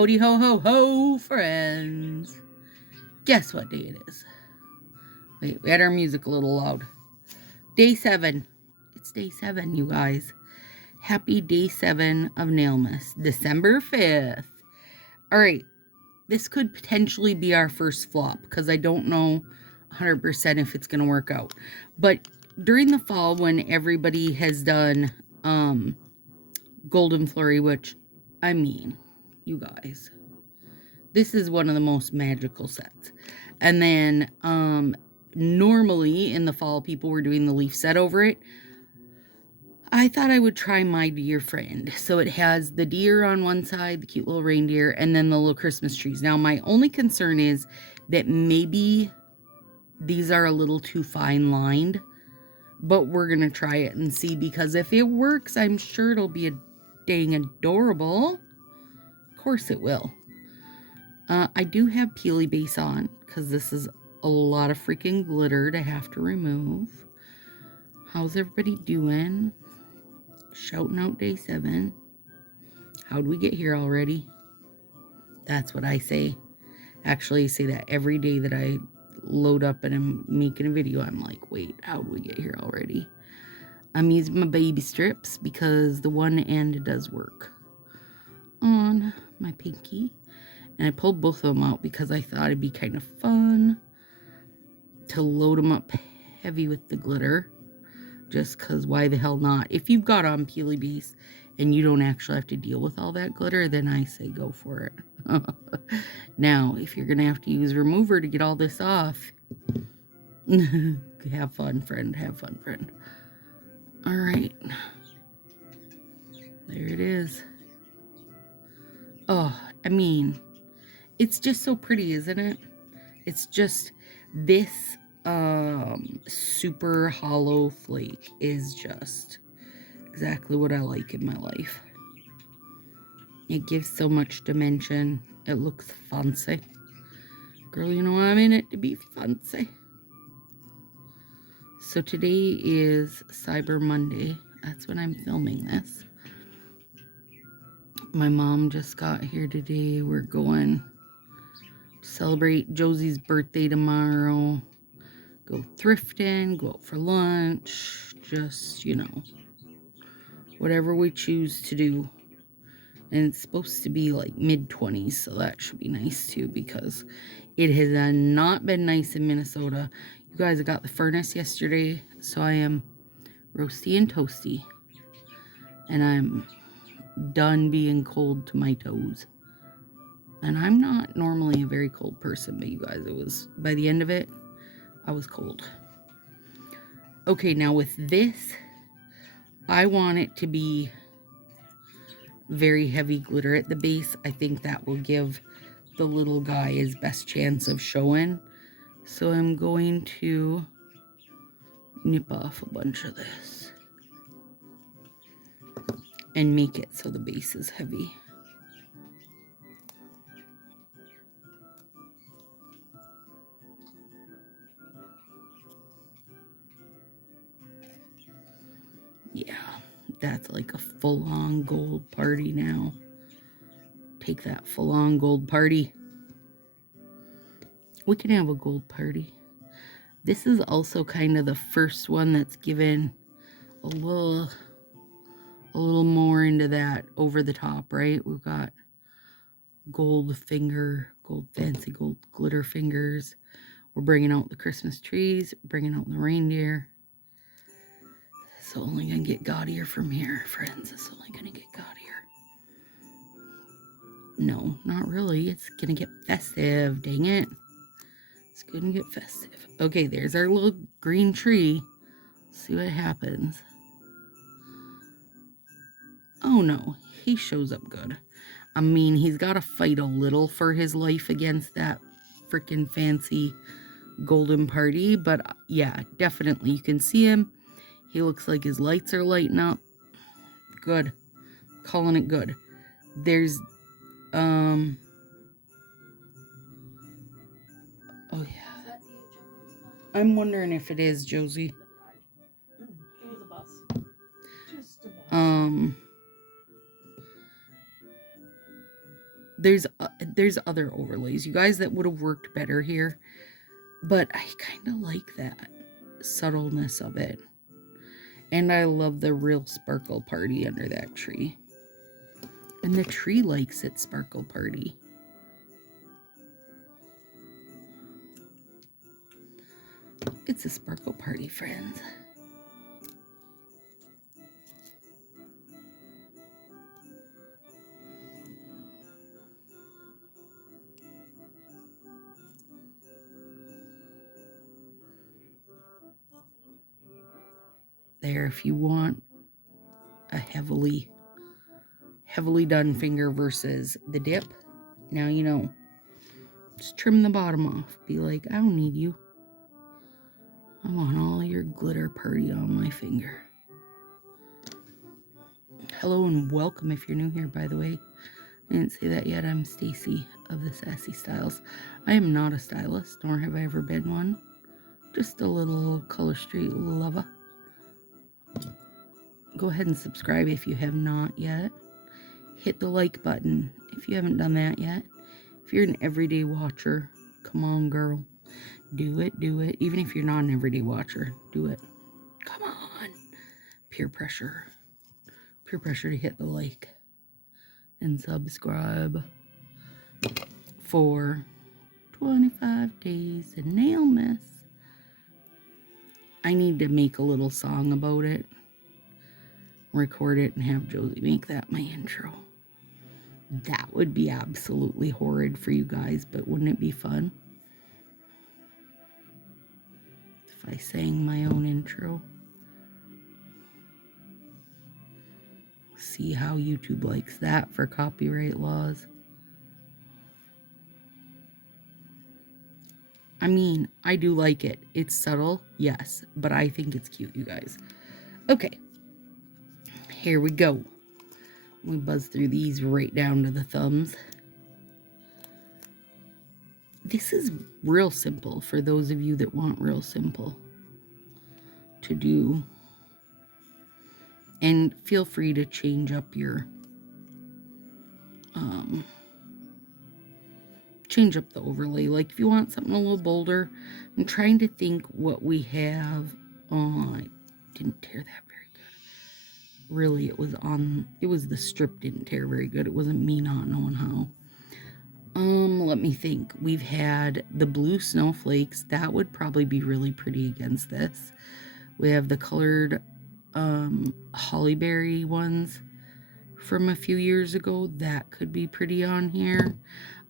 Howdy ho ho ho, friends. Guess what day it is? Wait, we had our music a little loud. Day 7. It's day 7, you guys. Happy day 7 of Nailmas. December 5th. Alright, this could potentially be our first flop because I don't know 100% if it's going to work out. But during the fall when everybody has done Golden Flurry, which, I mean, you guys, this is one of the most magical sets. And then normally in the fall people were doing the leaf set over it. I thought I would try my deer friend. So it has the deer on one side, the cute little reindeer, and then the little Christmas trees. Now my only concern is that maybe these are a little too fine lined, but we're going to try it and see, because if it works, I'm sure it'll be a dang adorable. Of course it will. I do have Peely Base on because this is a lot of freaking glitter to have to remove. How's everybody doing? Shouting out day 7. How'd we get here already? That's what I say. Actually, I say that every day that I load up and I'm making a video. I'm like, wait, how'd we get here already? I'm using my baby strips because the one end does work on my pinky. And I pulled both of them out because I thought it'd be kind of fun to load them up heavy with the glitter. Just because why the hell not? If you've got on Peely Base and you don't actually have to deal with all that glitter, then I say go for it. Now, if you're going to have to use remover to get all this off, have fun, friend. Have fun, friend. All right. There it is. Oh, I mean, it's just so pretty, isn't it? It's just this super hollow flake is just exactly what I like in my life. It gives so much dimension. It looks fancy. Girl, you know I'm in it to be fancy. So today is Cyber Monday. That's when I'm filming this. My mom just got here today. We're going to celebrate Josie's birthday tomorrow. Go thrifting, go out for lunch, just, you know, whatever we choose to do. And it's supposed to be like mid-20s, so that should be nice too, because it has not been nice in Minnesota. You guys got the furnace yesterday, so I am roasty and toasty. And I'm done being cold to my toes. And I'm not normally a very cold person, but you guys, it was, by the end of it, I was cold. Okay, now with this, I want it to be very heavy glitter at the base. I think that will give the little guy his best chance of showing. So I'm going to nip off a bunch of this and make it so the base is heavy. Yeah, that's like a full-on gold party now. Take that full-on gold party. We can have a gold party. This is also kind of the first one that's given a little more into that over the top, right? We've got gold fancy gold glitter fingers. We're bringing out the Christmas trees, bringing out the reindeer. It's only gonna get gaudier from here, friends. It's only gonna get gaudier. No, not really. It's gonna get festive, dang it. It's gonna get festive. Okay, there's our little green tree. Let's see what happens. Oh no, he shows up good. I mean, he's got to fight a little for his life against that freaking fancy golden party. But yeah, definitely. You can see him. He looks like his lights are lighting up. Good. Calling it good. There's, oh yeah. I'm wondering if it is, Josie. It was a bus. Just a bus. There's other overlays, you guys, that would have worked better here, but I kind of like that subtleness of it. And I love the real sparkle party under that tree. And the tree likes its sparkle party. It's a sparkle party, friends. There, if you want a heavily done finger versus the dip, now you know. Just trim the bottom off. Be like, I don't need you. I want all your glitter party on my finger. Hello and welcome if you're new here, by the way. I didn't say that yet. I'm Stacy of the Sassy Styles. I am not a stylist, nor have I ever been one. Just a little Color Street lover. Go ahead and subscribe if you have not yet. Hit the like button if you haven't done that yet. If you're an everyday watcher, come on, girl. Do it, do it. Even if you're not an everyday watcher, do it. Come on. Peer pressure. Peer pressure to hit the like and subscribe for 25 days of Nailmas. I need to make a little song about it. Record it and have Josie make that my intro. That would be absolutely horrid for you guys, but wouldn't it be fun if I sang my own intro? See how YouTube likes that for copyright laws. I mean, I do like it. It's subtle, yes, but I think it's cute, you guys. Okay, here we go. We buzz through these right down to the thumbs. This is real simple for those of you that want real simple to do. And feel free to change up your, change up the overlay. Like if you want something a little bolder, I'm trying to think what we have. Oh, I didn't tear that very good. Really, it was the strip didn't tear very good. It wasn't me not knowing how. Let me think. We've had the blue snowflakes. That would probably be really pretty against this. We have the colored hollyberry ones from a few years ago. That could be pretty on here.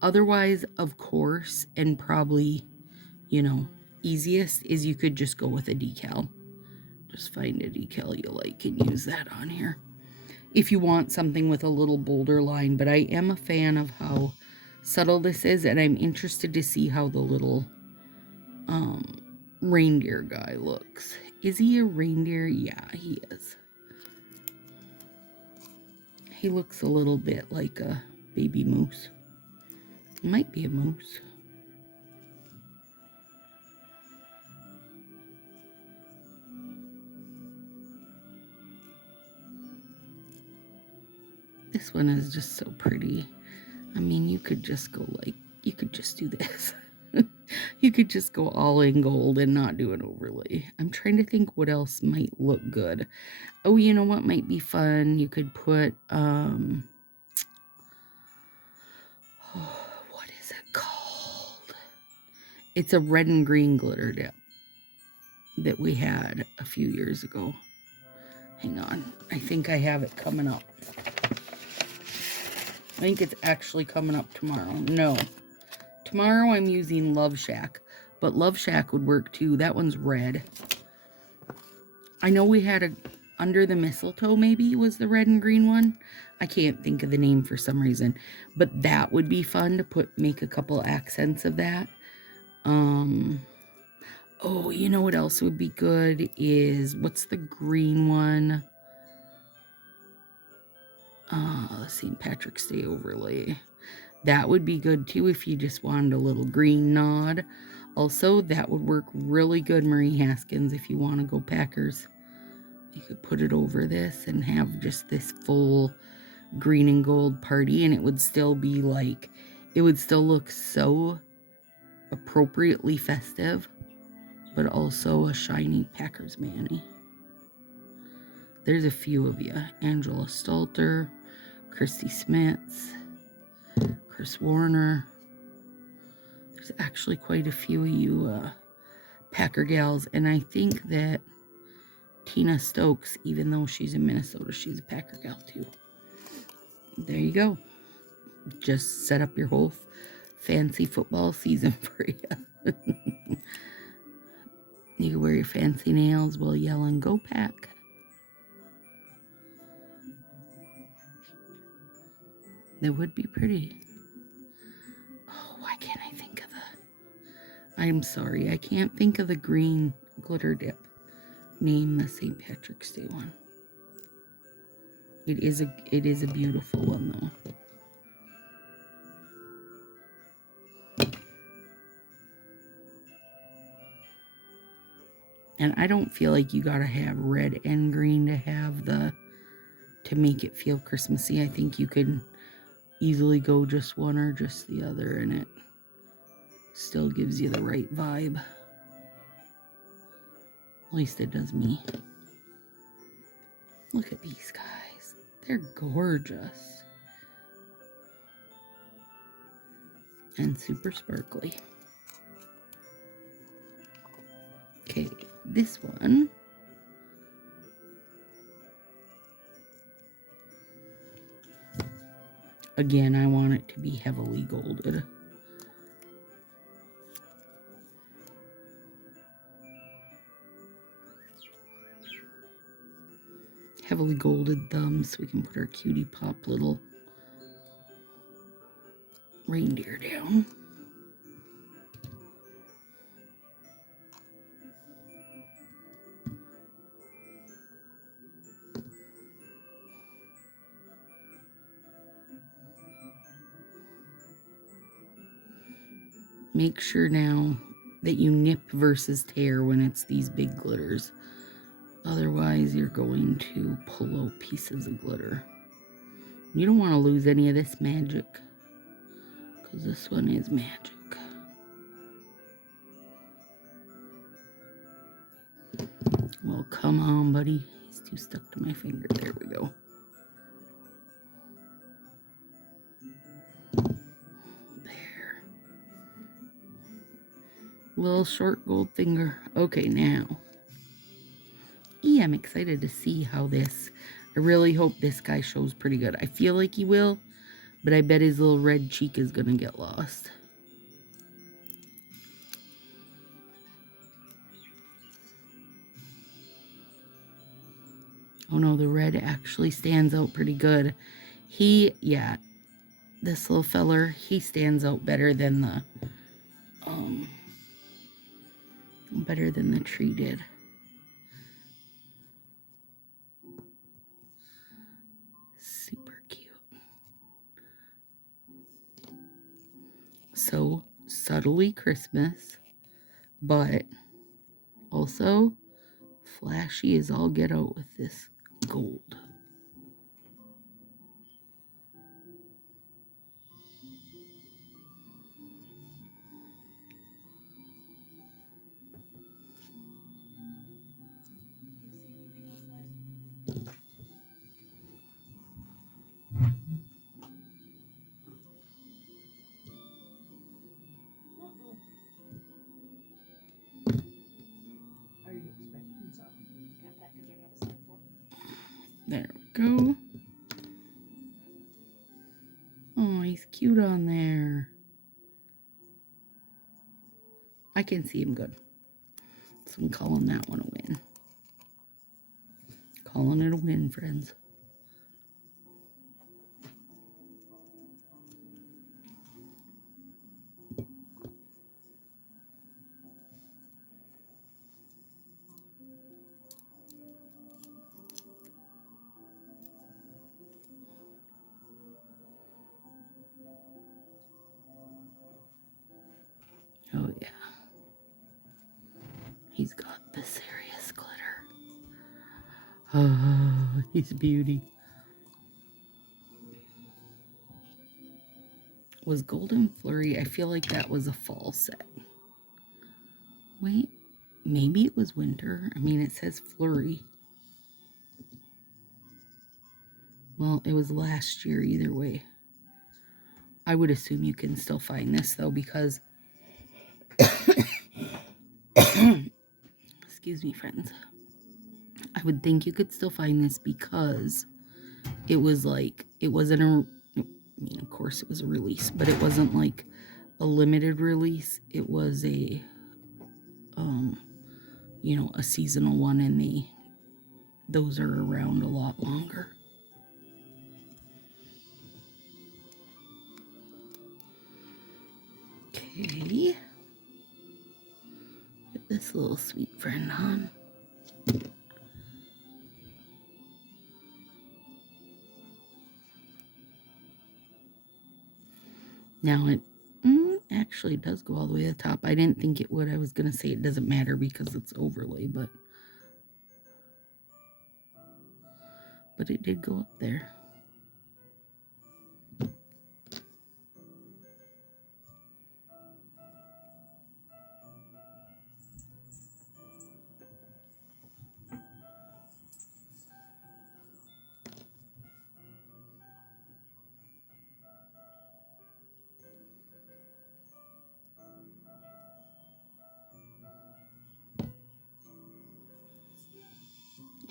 Otherwise, of course, and probably, you know, easiest is you could just go with a decal. Just find a decal you like and use that on here. If you want something with a little bolder line, but I am a fan of how subtle this is, and I'm interested to see how the little reindeer guy looks. Is he a reindeer? Yeah, he is. He looks a little bit like a baby moose. Might be a moose. This one is just so pretty. I mean, you could just go like, you could just do this. You could just go all in gold and not do an overlay. I'm trying to think what else might look good. Oh, you know what might be fun? You could put, what is it called? It's a red and green glitter dip that we had a few years ago. Hang on. I think I have it coming up. I think it's actually coming up tomorrow. No. Tomorrow I'm using Love Shack, but Love Shack would work too. That one's red. I know we had a Under the Mistletoe maybe was the red and green one. I can't think of the name for some reason, but that would be fun to make a couple accents of that. Oh, you know what else would be good is, what's the green one? St. Patrick's Day overlay. That would be good too if you just wanted a little green nod. Also, that would work really good, Marie Haskins, if you want to go Packers. You could put it over this and have just this full green and gold party, and it would still be like, it would still look so appropriately festive, but also a shiny Packers Manny. There's a few of you. Angela Stalter, Christy Smits, Chris Warner. There's actually quite a few of you Packer gals, and I think that Tina Stokes, even though she's in Minnesota, she's a Packer gal too. There you go. Just set up your whole fancy football season for you. You can wear your fancy nails while yelling, "Go Pack." That would be pretty. Oh, why can't I think of I'm sorry, I can't think of the green glitter dip. Name the St. Patrick's Day one. It is a beautiful one though. And I don't feel like you gotta have red and green to make it feel Christmassy. I think you could easily go just one or just the other, and it still gives you the right vibe. At least it does me. Look at these guys. They're gorgeous. And super sparkly. Okay, this one. Again, I want it to be heavily golded. Heavily golded thumbs so we can put our cutie pop little reindeer down. Make sure now that you nip versus tear when it's these big glitters. Otherwise, you're going to pull out pieces of glitter. You don't want to lose any of this magic, because this one is magic. Well, come on, buddy. He's too stuck to my finger. There we go. There. Little short gold finger. Okay, now. I'm excited to see how this... I really hope this guy shows pretty good. I feel like he will, but I bet his little red cheek is going to get lost. Oh no, the red actually stands out pretty good. Yeah, this little feller, he stands out better than the tree did. Super cute. So subtly Christmas, but also flashy as all get out with this gold. Are you expecting something? Got a package I gotta sign for. There we go. Oh, he's cute on there. I can see him good. So I'm calling that one a win. Calling it a win, friends. Oh yeah. He's got the serious glitter. Oh, he's a beauty. was Golden Flurry. I feel like that was a fall set. Wait, maybe it was winter. I mean, it says Flurry. Well, it was last year either way. I would assume you can still find this though, because excuse me, friends. I would think you could still find this because it was like, it wasn't a, I mean, of course it was a release, but it wasn't like a limited release. It was a, you know, a seasonal one, and those are around a lot longer. Okay. Put this little sweet friend on. Now it actually does go all the way to the top. I didn't think it would. I was going to say it doesn't matter because it's overlay, but it did go up there.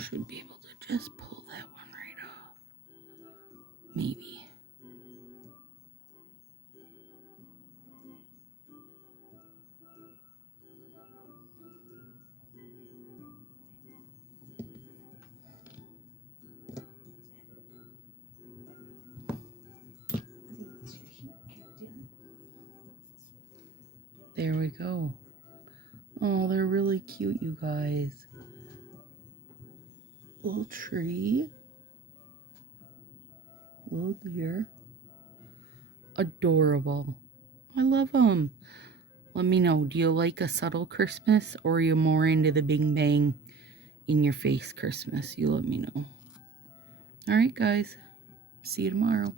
Should be able to just pull that one right off. Maybe. There we go. Oh, they're really cute, you guys. Little tree. Little deer. Adorable. I love them. Let me know. Do you like a subtle Christmas, or are you more into the bing bang in your face Christmas? You let me know. All right, guys. See you tomorrow.